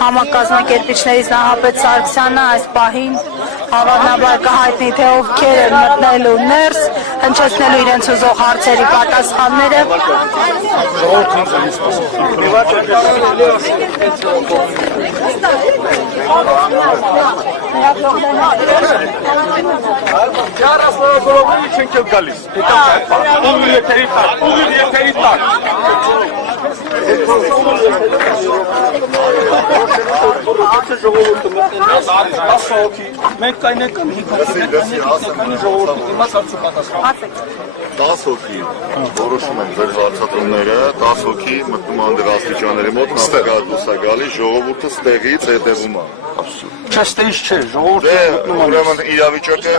Համակազմակերպիչներից Նահապետ Սարգսյանը այս պահին հավանաբար կհայտնի թե ովքեր են մտնելու ներս, հնչեցնելու իրենց ուզող հարցերի պատասխանները։ Մենք կայնենք Դաս հոգի որոշում են ձեր հարցադրումները, 10 հոգի մտնում անդրաստիճանների մոտ, նախագահ գալի, ժողովուրդը ստեղից հետևում է։ Չստեից չէ, ժողովուրդը ուրեմն իրավիճակը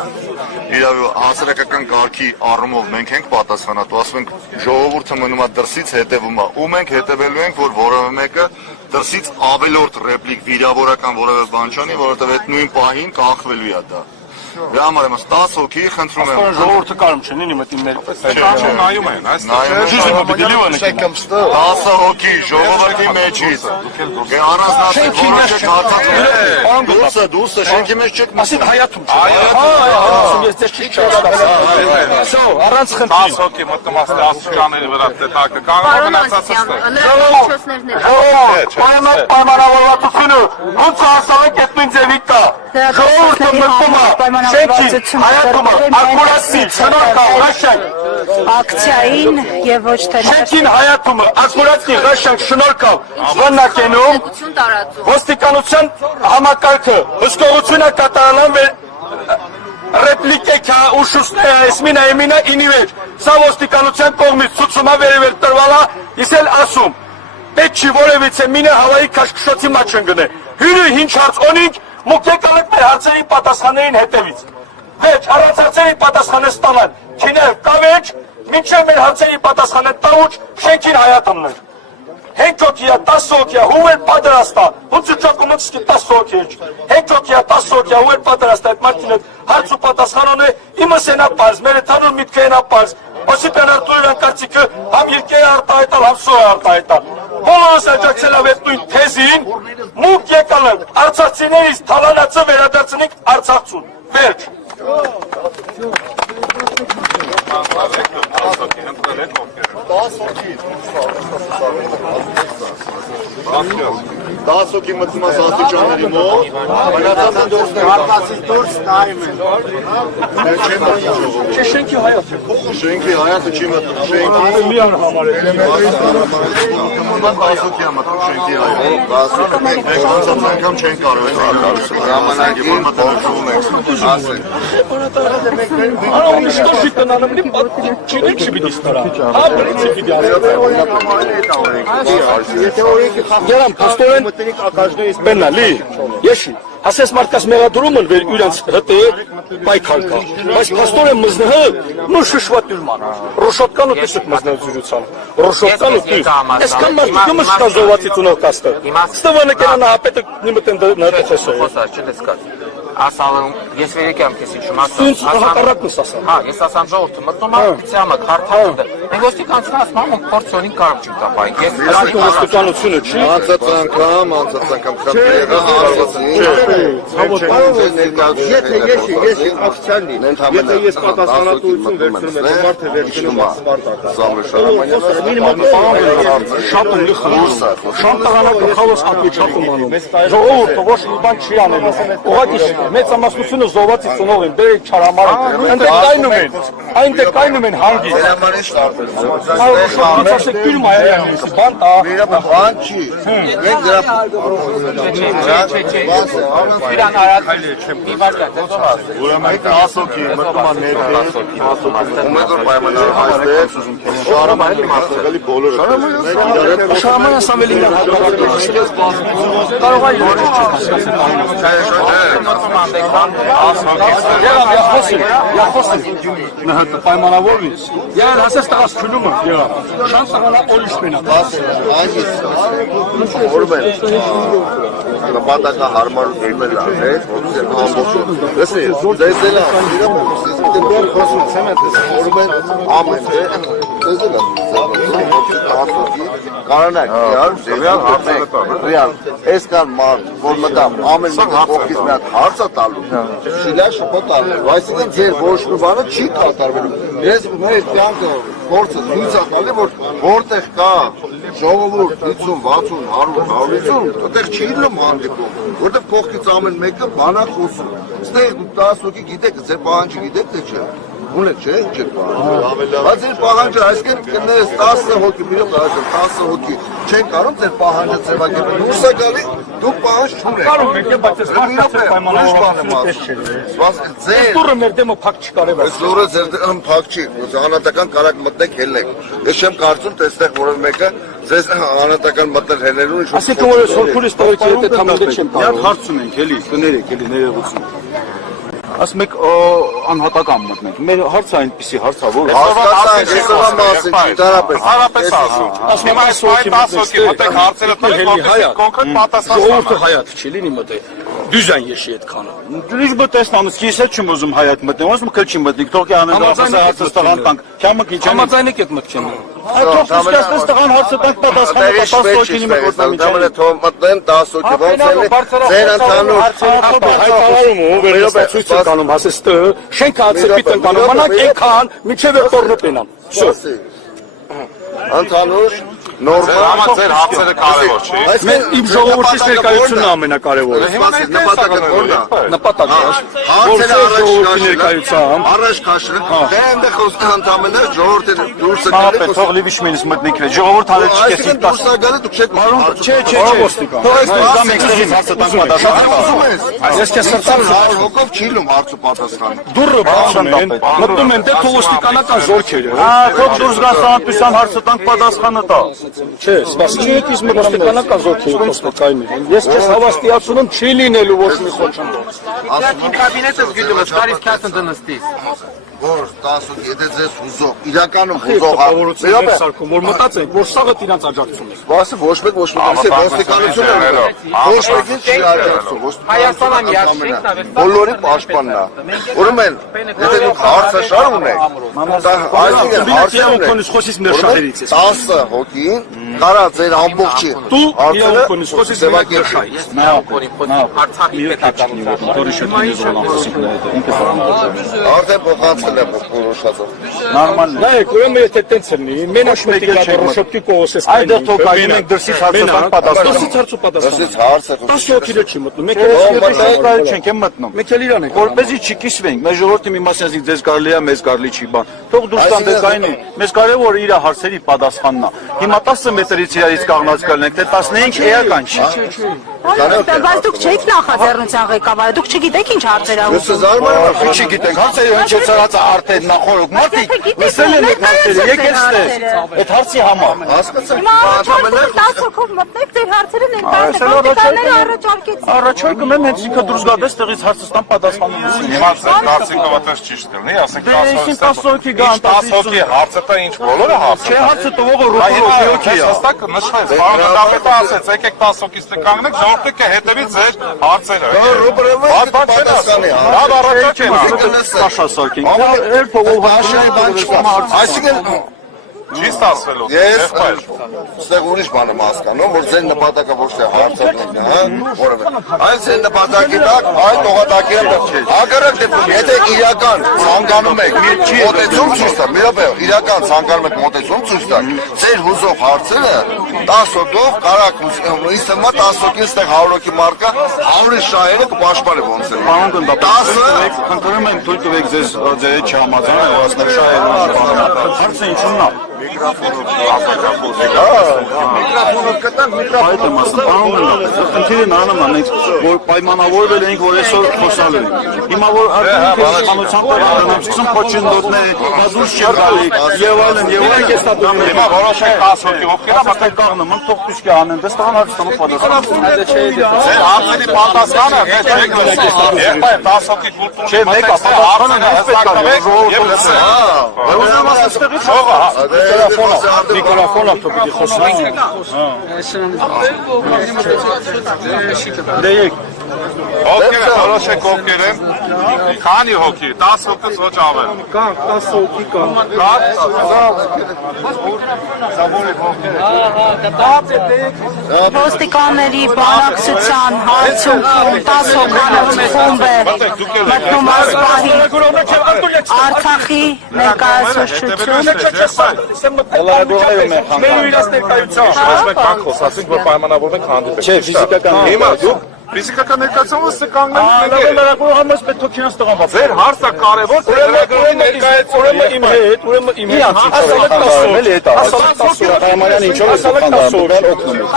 հասարակական կարգի առումով մենք ենք պատասխանատու, ասում ենք ժողովուրդը մնում է դրսից հետևում է, ու մենք հետևելու ենք, որ որևէ մեկը դրսից ավելորդ ռեպլիկ վիրավորական որևէ բան չանի, որովհետև այդ նույն պահին կախվելու է դա։ Դրա համար եմ 10 հոգի խնդրում եմ։ Ժողովուրդը կարում չեն ինի մտիմներ։ Նայում են, այստեղ 10 հոգի ժողովրդի մեջից։ Առանձնացեք որոշեք հարցադրում։ Դուրսը շենքի մեջ չեք ասին հայաթում չէ։ Ես ձեզ չի առանց խնդրի։ 10 հոգի մտնում ասել աստիճանների վրա տետակը կարող պայմանավորվածությունը ոնց հասարակ այդ նույն ձևի կա։ Ժողովուրդը մտնում է շենքի հայաթումը ակուրատի շնորհքով հաշակ ակցիային եւ ոչ թե շենքին հայաթումը ակուրատի հաշակ շնորհքով վնակենում ոստիկանության համակարգը հսկողությունը կատարալան ռեպլիկա ուշուսնե այսմինա եմինա ինիվեր սա ոստիկանության կողմից ցուցումա վերևել տրվալա իսել ասում պետք չի որևիցե մինը հավայի քաշքշոցի մաչ ընկնե հյուրը ինչ հարց ունենք մուկեկալեք մեր հարցերի պատասխաններին հետևից վեճ առանց հարցերի պատասխանը ստանալ չիներ կավեճ մինչև մեր հարցերի պատասխանը տաուչ շենքին հայատումներ։ Հենքոքիա 10 հոգիա հուր պատրաստա, ոնց ճակոմոցի 10 հոգի։ Հենքոքիա 10 հոգիա հուր պատրաստա, այդ մարդինը հարց ու պատասխանն է իմը սենապարզ, մեր թանուր միտքը ենապարզ։ Օսիպյան Արտուրյան կարծիքը համ երկե արտահայտալ, համ սո արտահայտալ։ Բոլորս աջակցել ավետ նույն թեզին, մուկ եկալ արցախցիներից թալանացը վերադարձնենք Արցախցուն։ Վերջ։ Դասոքի մտնում է աստիճանների մոտ, մնացածը դուրս նայում են։ Շենքի հայացը։ Շենքի հայացը չի մտնում, շենքի միան համար է։ դասոքի է մտնում, շենքի հայացը։ Մենք անցած անգամ չենք կարող են ժամանակի որ մտնում ենք։ Արամի շտոշի տնանում լի չինեք շիբիդի ստարա։ Հա, բրիցի բիդյանը։ Երամ, պաստորեն բենալի, եշի, ասես մարդկաս մեղադրում են վեր յուրանց հտե պայքար կա, բայց պաստորեն մզնհը նու շշվատյուրման, ռոշոտկան ու տեսուկ մզնհը զյուրուցան, ռոշոտկան ու տույր, ես կան մարդիկը մշկա զովացի ծունով կաստը, ստվանը կենան հապետը նիմըտ են նհտը խեսոյը։ Ասալım, ես վերեկյամ քեզ ինչում ասում։ Ինձ հակառակն ես ասում։ Հա, ես ասամ ժողովուրդը մտնում եմ ցամը քարտակը։ Մենք ոստիկանցին ասում եմ փորձոնին կարում չի տապայ։ Ես ոստիկանությունը չի։ Անցած անգամ Ես օֆիցիալնի, եթե ես պատասխանատվություն վերցնում եմ, մարդը վերցնում է Սպարտակը։ Շատ են լիխրուս, շատ տղանակը խալոս հատվի չապում անում։ Ժողովուրդը ոչ մի բան չի անելու։ Ուղղակի մեծամասնությունը զոհվածի ծնող են, դեր չարամար են, այնտեղ կայնում են հանգիստ։ Ասեք գյուլմ այայան եսի, բան տա։ բան չի, մենք դրա ուրեմն ասոքի մտնում է ներքև, ումեդոր պայմաններ այստեղ, շարամանի մասնակալի բոլորը։ Շարամանը Սամվելինյան հակառակն է։ Կարող է որոշ չկասկասել։ Նահատը պայմանավորվից։ Եղել հասես տղաս քնում եմ, եղել։ Շան տղանա օլիշ մենա։ Որմեն, նպատակը հարմար դերմել է, որպես ամբողջ։ Լսի, դες էլ որմեն ամեն Կարանակ, ռեալ, այս կան մարդ, որ մտամ, ամեն մի կողքից մի հատ հարց է տալու, շիլա շփոթ տալու, այսինքն ձեր ոչ մի բանը չի կատարվելու։ Ես մեր կյանքը փորձը ցույց է տալի, որ որտեղ կա ժողովուրդ 50, 60, 100, 150, այդտեղ չի լինում հանդիպում, որտեղ կողքից ամեն մեկը բանա խոսում։ Ստեղ դուք 10 հոգի գիտեք, ձեր պահանջը գիտեք թե չէ։ Ունեք չէ, ինչ եք պահանջը։ Բայց ձեր պահանջը այսինքն կներես 10 հոգի, միրով 10 հոգի, չեն կարող ձեր պահանջը ձևակերպել։ Դուրս է գալի, դուք պահանջ չունեք։ Կարող եք, բայց այս մարդկացել պայմանավորվածությունը ձեր դուրը մեր դեմը փակ չկարև։ Այս լուրը ձեր դեմ փակ չի, անհատական կարակ մտնեք հելնեք։ Ես չեմ կարծում, թե այստեղ որևէ մեկը ձեզ անհատական մտնել հելնելու ինչ-որ։ Ասիկը որ սորքուրից տորիքի հետ համանդե չեմ կարող։ Միատ հարց ունենք, էլի, կներեք, էլի ներողություն։ Ասում եք անհատական մտնենք։ Մեր հարցը այնպեսի հարց է, որ Հասկացանք, ես ով մասին չի դարապես։ Հարաբես ասում։ Ասում եմ այս սոքի մտեք հարցերը տալիս, որպես կոնկրետ պատասխան։ Ժողովուրդը հայատ չի լինի մտե։ Դյուզան եշի այդքանը։ դուրս բտեսնամս քիսը չեմ ուզում հայատ մտնեմ, ոնց մկլ չի մտնի, թող կանեն հարցը ստան տանք։ Քամը քիչ է։ Համաձայնեք այդ մտքին։ Այդ թող սկսած տղան հարցը տանք պատասխանը 10 հոգի մի մտնի։ Դամանը թող մտնեն 10 հոգի ոնց է։ Ձեր ընդհանուր հայտարարում ու վերջացույց են կանում, ասես տը, շենքը ացեպիտ են կանում, մնաք այնքան, միջև է կորնը պենան։ Ընդհանուր նորմալ Համա ձեր հարցերը կարևոր չի։ Մեր իմ ժողովրդից ներկայությունն է ամենակարևորը։ նպատակը ո՞րն է։ Նպատակը Հարցերը ներկայությամբ առաջ քաշել, դե այնտեղ խոսքը ընդամենը ժողովրդը դուրս է Ապա գալի։ թող լիվիշ մենից մտնենք։ Ժողովուրդ հարց չկեսի Այսինքն դուրս է գալի, դուք չեք մարում։ Չէ, թող այս Կամ եկցերից հարցը տանք պատասխանը։ ես քեզ սրտամ հոգով չի լում հարցը պատասխանը։ դուրը բացում են, մտնում են դե փողոստիկանական զորքերը։ Թող դուրս գան սանտուսան հարցը տանք պատասխանը տա։ Չէ, սպասի եկիս փողոստիկանական զորքերը խոստակային են։ Ես քեզ հավաստիացնում չի լինելու ոչ մի խոչընդոտ։ Իմ կաբինետը զգյուտը, կարիս քասն դնստիս։ որ 10 եթե ձեզ հուզող, իրականում հուզող Հոգավորություններ սարքում, որ մտածենք, որ սաղը իրենց աջակցում է։ Բասը ոչ մեկ ոստիկանությունը ոչ մեկին չի աջակցում, Հայաստանը միացնենք, բոլորի պաշտպանն է։ Ուրեմն, եթե դուք հարցաշար ունեք, այսինքն հարցեր ունեք, 10 հոգին կարա ձեր ամբողջի հարցերը Արցախի պետականության արդեն փոխանցել է որոշածով։ Նորմալ։ Նայեք, ուրեմն եթե տենց լինի, մենակ մեկը ռոշոտի կողոսես։ Այդտեղ թողային ենք դրսից հարցը պատասխան։ Դրսից հարցը պատասխան։ Դրսից հարցը։ 10 հոգիը չի մտնում։ Մեկ էլ չենք եմ մտնում։ Մեկ էլ իրան ենք։ Որպեսզի չկիսվենք, մեր ժողովրդի մի մասը ասենք ձեզ կարելի է, մեզ կարելի չի բան։ Թող դուրս տան դեկային է։ Մեզ կարևոր որ իր հարցերի պատասխանն է։ Հիմա 10 մետրից իրարից կաղնած կլինենք, թե 15 էական չի։ Բայց դուք չեք նախաձեռնության ղեկավարը, դուք չգիտեք ինչ հարցեր ա ուզում։ Ինչի գիտենք, հարցերը հնչեցած արդեն նախորդ մարդիկ լսել են այդ հարցերը, եկել ստեղ։ Այդ հարցի համար։ Հասկացա՞ք։ Հիմա առաջարկում 10 հոգով մտնեք, ձեր հարցերը ներկայացնեք, առաջարկեցին։ Առաջարկում եմ հենց ինքը դուրս գա դեստեղից հարցստան պատասխանում։ Հիմա կարծիքով այդպես ճիշտ կլինի, ասենք 10 հոգի գան, 10 հոգի հարցը տա ինչ բոլորը հարցը։ Չէ, հարցը տվողը ռոպե հոգի է։ Հստակ նշվեց, բանադապետը ասեց, եկեք 10 հոգի ստե կանգնեք, ժողովուրդը կհետևի ձեր հարցերը։ Բան չեն ասում։ Դա առաջարկ են ասում։ Կաշասարքին։ Էլ փողով Աշերը բան չկա։ Այսինքն Չի ստացվելու։ ես ստեղ ուրիշ բան եմ հասկանում, որ ձեր նպատակը ոչ թե հարցերն է, հա, որևէ։ Այս ձեր նպատակի տակ այդ օղատակերը հակառակ դեպքում, եթե իրական ցանկանում եք մոտեցում ցույց տալ, մի րոպե, իրական ցանկանում եք մոտեցում ցույց տալ, ձեր հուզող հարցերը 10 հոգով կարակ ինձ թվում է 10 հոգին ստեղ 100 հոգի մարկա 100-ի շահերը կպաշտպանի ոնց է։ Պարոն գնդապետ, խնդրում եմ թույլ տվեք ձեզ ձեր չհամաձայն ասնել շահերը։ Հարցը ինչու՞մն է։ Միկրոֆոնով կտան, Այդ եմ ասում, պարոն գնդապետ, խնդիրը նրանն է, մենք որ պայմանավորվել ենք, որ այսօր խոսալ ենք։ Հիմա որ արդեն իշխանության տեղանանք, սկսում փոչնդոտներ, բազուս չեն գալի, եւ այլն, Հիմա որոշեք 10 հոգի ովքեր մտել կաղնում, թող պիսկի անեն, դες տղան հարցնամը պատասխան։ ձեր հարցերի պատասխանը դե չեք լսում։ Երբ այդ 10 հոգի գուլտուն Չէ, մեկը պատասխանը այսպես կա, ուզում ասած ստեղից Միկրոֆոնը թողի խոսանք։ Դեյք ովքեր են, որոշեք ովքեր են, քանի հոգի, 10 հոգուց ոչ ավել։ Կան 10 հոգի կան։ Ոստիկանների բանակցության հարցում 10 հոգանոց խումբ է մտնում ասպահի Արցախի ներկայացուցչություն։ Մեր իրաց ներկայությամբ։ Մենք բան խոսացինք, որ պայմանավորվենք հանդիպենք։ Չէ, ֆիզիկական Հիմա դուք ֆիզիկական ներկայացումը կանգնենք։ լրագրողը մեզ պետք է քինաս տղան բաց։ Ձեր հարցը կարևոր է, լրագրողի ներկայացումը իմ հետ, ուրեմն իմ հետ։ Էլի է դա։ Հայմանյանը ինչով է խնդրել օգնում։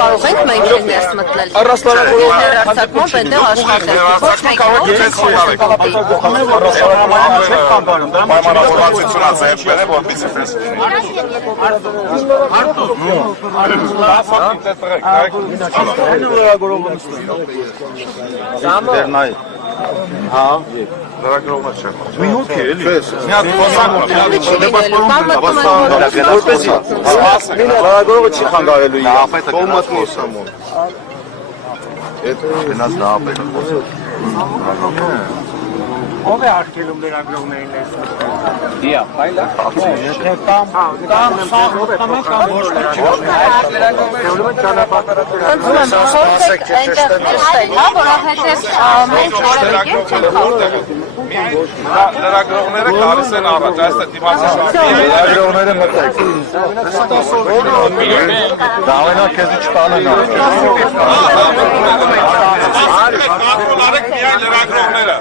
Կարող ենք մենք ներս մտնել։ Առաստաղավորողը Արցախում այնտեղ աշխատել։ Ոչ մեկ կարող եք խոհարեք։ Պայմանավորվածությունը ձեր բերե, որպեսզի դες Վերնայ։ Հա, լրագրողը չէ։ մի հոգի էլի։ Մի հատ խոսանք, Որպեսի լրագրողը չի խանգարելու իր ապետը կողմատնի Այդ գնաց նա ապետը խոսել։ ով է արկելում լրագրողներին այս։ Դիա, այլա։ Եթե կամ սաղ կամ ոչ թե ուրեմն ճանապարհը Փորձեք այնտեղ նստել, հա, որովհետև մենք որևէ կերպ չենք կարող։ լրագրողները գալիս են առաջ, այստեղ դիմացի լրագրողները մտեք։ Դավենա քեզ չտանեն։ Արեք միայն լրագրողները։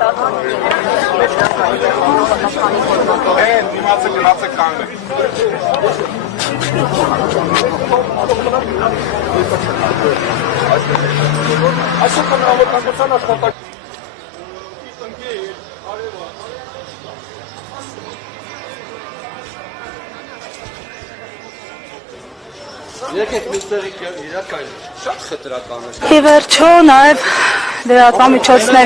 Դիմացը գնացեք կանգնեք։ այսօր կամավորական աշխատանք Ի վերջո նաև լրատվամիջոցները